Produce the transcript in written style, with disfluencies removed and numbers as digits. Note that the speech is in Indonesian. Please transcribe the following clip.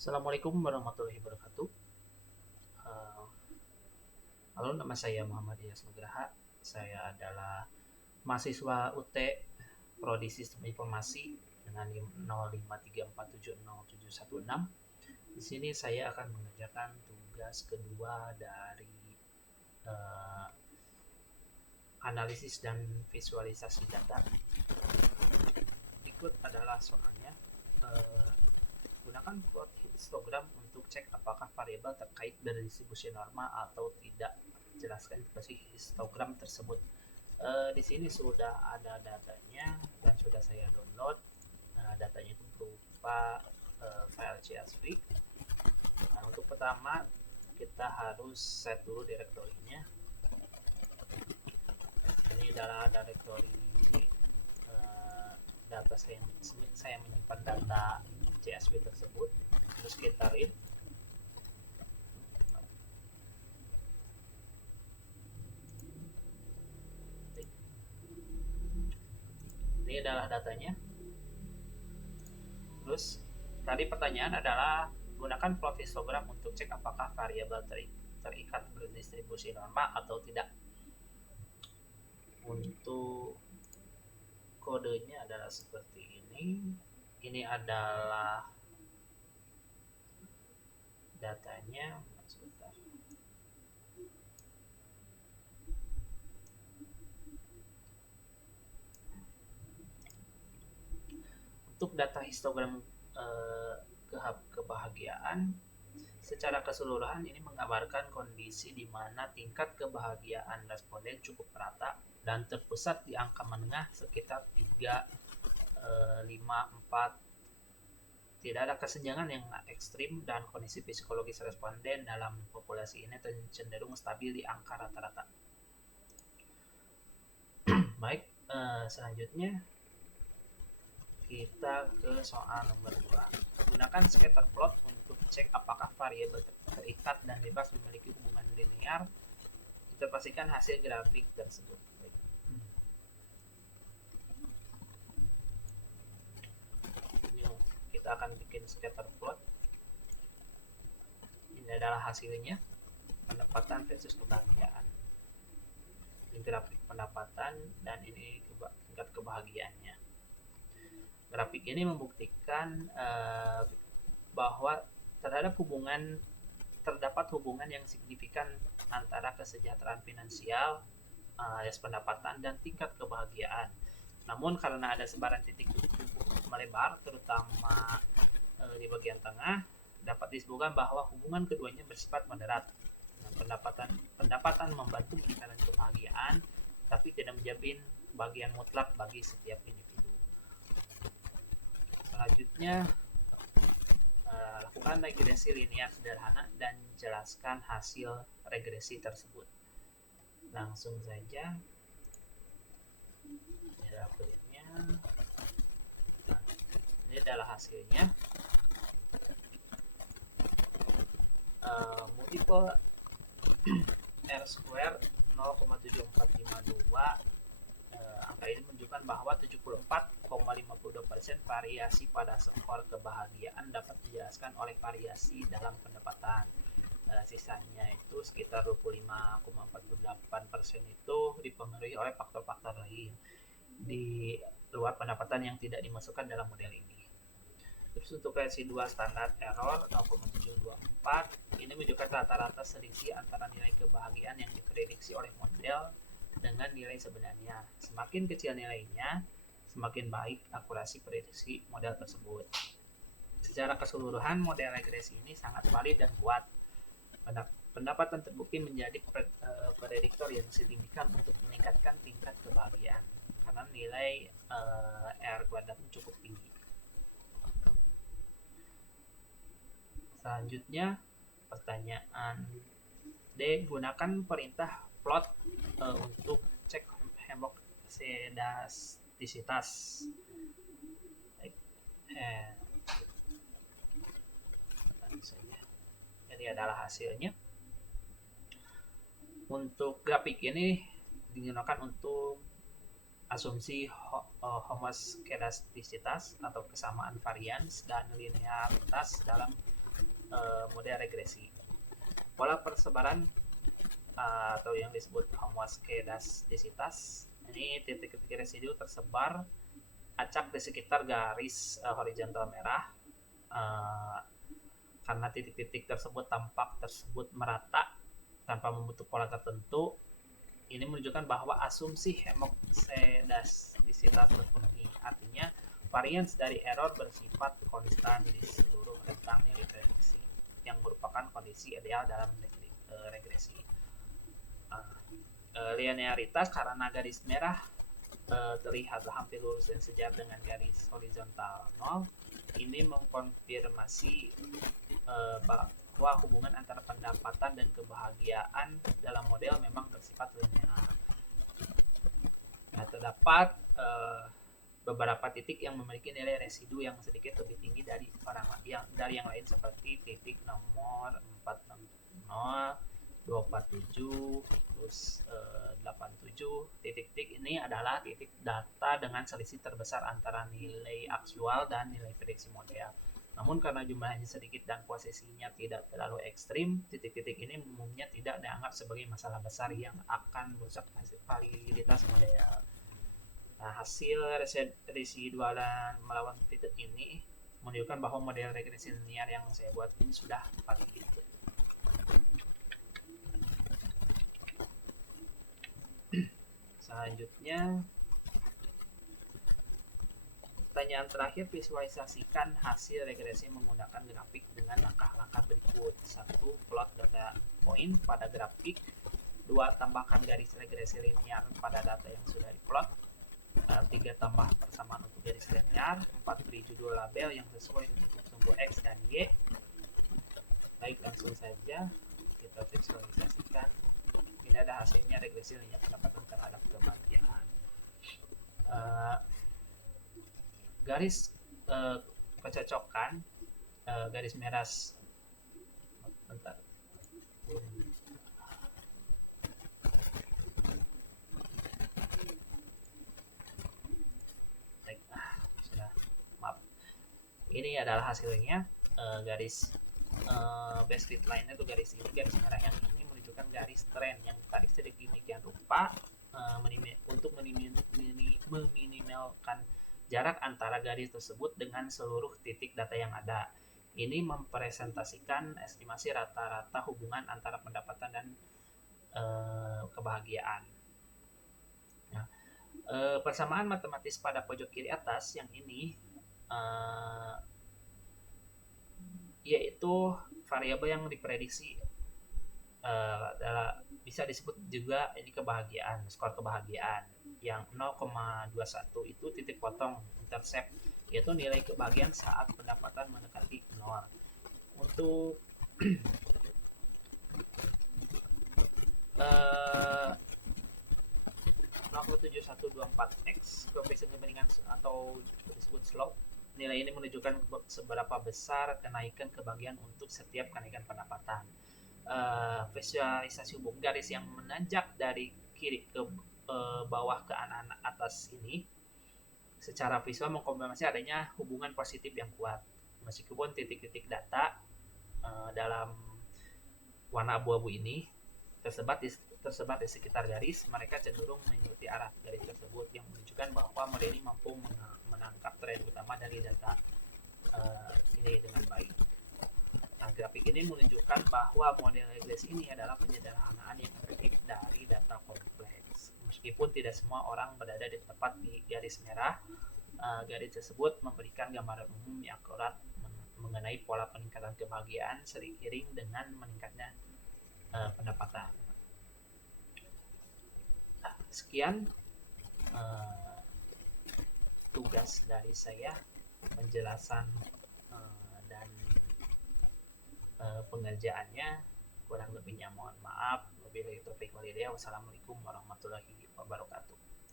Assalamualaikum warahmatullahi wabarakatuh. Eh, Halo, nama saya Muhammad Ilyas Nugraha. Saya adalah mahasiswa UT Prodi Sistem Informasi dengan NIM 0534707716. Di sini saya akan mengerjakan tugas kedua dari eh, analisis dan visualisasi data. Berikut adalah soalnya. Eh, Gunakan plot histogram untuk cek apakah variabel terkait berdistribusi norma atau tidak. Jelaskan versi histogram tersebut. Di sini sudah ada datanya dan sudah saya download. Datanya itu berupa file CSV. Nah, untuk pertama kita harus set dulu direktorinya. Ini adalah direktori data saya menyimpan data CSV tersebut. Terus kita read. Ini adalah datanya. Terus tadi pertanyaan adalah gunakan plot histogram untuk cek apakah variabel terikat berdistribusi norma atau tidak. Untuk kodenya adalah seperti ini. Ini adalah datanya. Sebentar. Untuk data histogram kebahagiaan, secara keseluruhan ini menggambarkan kondisi di mana tingkat kebahagiaan responden cukup merata dan terpusat di angka menengah sekitar 3, 5, 4. Tidak ada kesenjangan yang ekstrim dan kondisi psikologis responden dalam populasi ini cenderung stabil di angka rata-rata. Baik, selanjutnya kita ke soal nomor 2. Gunakan scatter plot untuk cek apakah variabel terikat dan bebas memiliki hubungan linear. Interpretasikan hasil grafik tersebut. Baik. Ini kita akan bikin scatter plot. Ini adalah hasilnya, pendapatan versus kebahagiaan. Ini grafik pendapatan dan ini tingkat kebahagiaannya. Grafik ini membuktikan bahwa terdapat hubungan yang signifikan antara kesejahteraan finansial, alias pendapatan, dan tingkat kebahagiaan. Namun karena ada sebaran titik melebar, terutama di bagian tengah, dapat disebutkan bahwa hubungan keduanya bersifat moderat. Nah, pendapatan membantu meningkatkan kebahagiaan, tapi tidak menjamin kebahagiaan mutlak bagi setiap individu. Selanjutnya, lakukan regresi linear sederhana dan jelaskan hasil regresi tersebut. Langsung saja. Ini adalah kulitnya. Nah, ini adalah hasilnya. Multiple R square 0,7452. Angka ini menunjukkan bahwa 74,52% variasi pada skor kebahagiaan dapat dijelaskan oleh variasi dalam pendapatan. Sisanya itu sekitar 25,48% itu dipengaruhi oleh faktor-faktor lain di luar pendapatan yang tidak dimasukkan dalam model ini. Terus untuk versi 2 standar error 0,724 ini menunjukkan rata-rata selisih antara nilai kebahagiaan yang diprediksi oleh model dengan nilai sebenarnya. Semakin kecil nilainya, semakin baik akurasi prediksi model tersebut. Secara keseluruhan, model regresi ini sangat valid dan kuat. Pendapatan terbukti menjadi prediktor yang signifikan untuk meningkatkan tingkat kebahagiaan karena nilai R kuadratnya cukup tinggi. Selanjutnya, pertanyaan D. Gunakan perintah plot untuk cek hemodastisitas. Ini adalah hasilnya. Untuk grafik ini digunakan untuk asumsi homoskedastisitas atau kesamaan varians dan linearitas dalam model regresi. Pola persebaran atau yang disebut homoskedastisitas, ini titik-titik residu tersebar acak di sekitar garis horizontal merah. Karena titik-titik tersebut tampak merata tanpa membentuk pola tertentu, ini menunjukkan bahwa asumsi homoskedastisitas terpenuhi. Artinya varians dari error bersifat konstan di seluruh rentang nilai prediksi, yang merupakan kondisi ideal dalam regresi. Linearitas karena garis merah terlihat hampir lurus dan sejajar dengan garis horizontal 0. Ini mengkonfirmasi bahwa hubungan antara pendapatan dan kebahagiaan dalam model memang bersifat linear. Nah, terdapat beberapa titik yang memiliki nilai residu yang sedikit lebih tinggi dari yang lain, seperti titik nomor 460, 247, terus 87. Titik-titik ini adalah titik data dengan selisih terbesar antara nilai aktual dan nilai prediksi model. Namun karena jumlahnya sedikit dan posisinya tidak terlalu ekstrim, titik-titik ini umumnya tidak dianggap sebagai masalah besar yang akan merusak validitas model. Nah, hasil residualan melawan titik ini menunjukkan bahwa model regresi linear yang saya buat ini sudah valid. Selanjutnya, pertanyaan terakhir, visualisasikan hasil regresi menggunakan grafik dengan langkah-langkah berikut. 1. Plot data point pada grafik. 2. Tambahkan garis regresi linear pada data yang sudah diplot. 3. Tambah persamaan untuk garis linear. 4. Beri judul label yang sesuai untuk sumbu X dan Y. Baik, langsung saja kita visualisasikan. Ini ada hasilnya regresi linear pendapatan terhadap kebahagiaan. Garis kecocokan, garis merah. Bentar. Sudah, maaf. Ini adalah hasilnya. Garis base fit line-nya itu garis ini, garis merah yang ini menunjukkan garis tren yang tadi sedemikian rupa untuk meminimalkan jarak antara garis tersebut dengan seluruh titik data yang ada. Ini mempresentasikan estimasi rata-rata hubungan antara pendapatan dan kebahagiaan. Nah, persamaan matematis pada pojok kiri atas yang ini yaitu variabel yang diprediksi bisa disebut juga ini kebahagiaan, skor kebahagiaan yang 0,21 itu titik potong intercept, yaitu nilai kebahagiaan saat pendapatan mendekati 0. Untuk 0,7124x koefisien kebandingan atau disebut slope, nilai ini menunjukkan seberapa besar kenaikan kebahagiaan untuk setiap kenaikan pendapatan. Visualisasi hubungan garis yang menanjak dari kiri ke bawah ke atas ini secara visual mengkonfirmasi adanya hubungan positif yang kuat, meskipun titik-titik data dalam warna abu-abu ini tersebar di sekitar garis, mereka cenderung mengikuti arah garis tersebut, yang menunjukkan bahwa model ini mampu menangkap tren utama dari data ini dengan baik. Nah, grafik ini menunjukkan bahwa model regresi ini adalah penyederhanaan yang efektif dari data kompleks. Meskipun tidak semua orang berada di tepat di garis merah, garis tersebut memberikan gambaran umum yang akurat mengenai pola peningkatan kebahagiaan seiring dengan meningkatnya pendapatan. Sekian tugas dari saya, penjelasan dan pengerjaannya. Kurang lebihnya mohon maaf. Wabillahi taufiq wal hidayah. Wassalamualaikum warahmatullahi wabarakatuh.